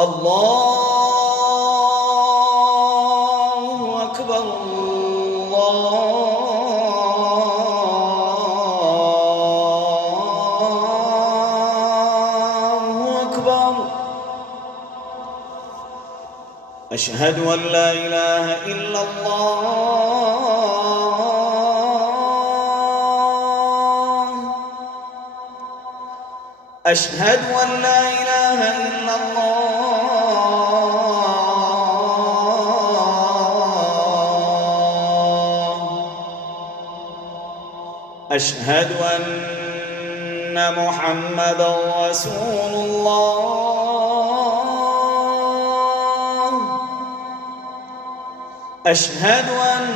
الله أكبر الله أكبر. أشهد أن لا إله إلا الله. أشهد أن لا إله إلا الله. أشهد أن محمدًا رسول الله. أشهد أن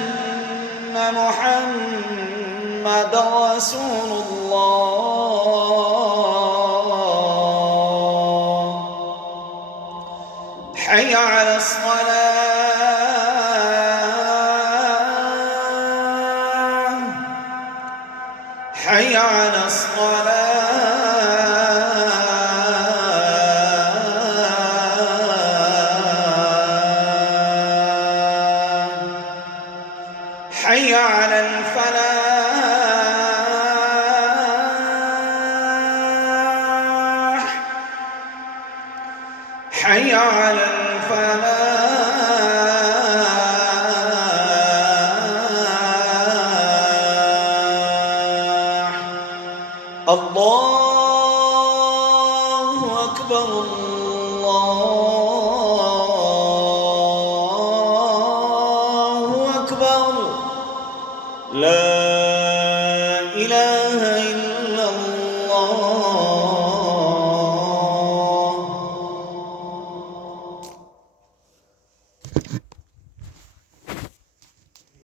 محمدًا رسول الله. حي على الصلاة. حي على الصلاة. حي على الفلاح. حي على الفلاح. الله أكبر الله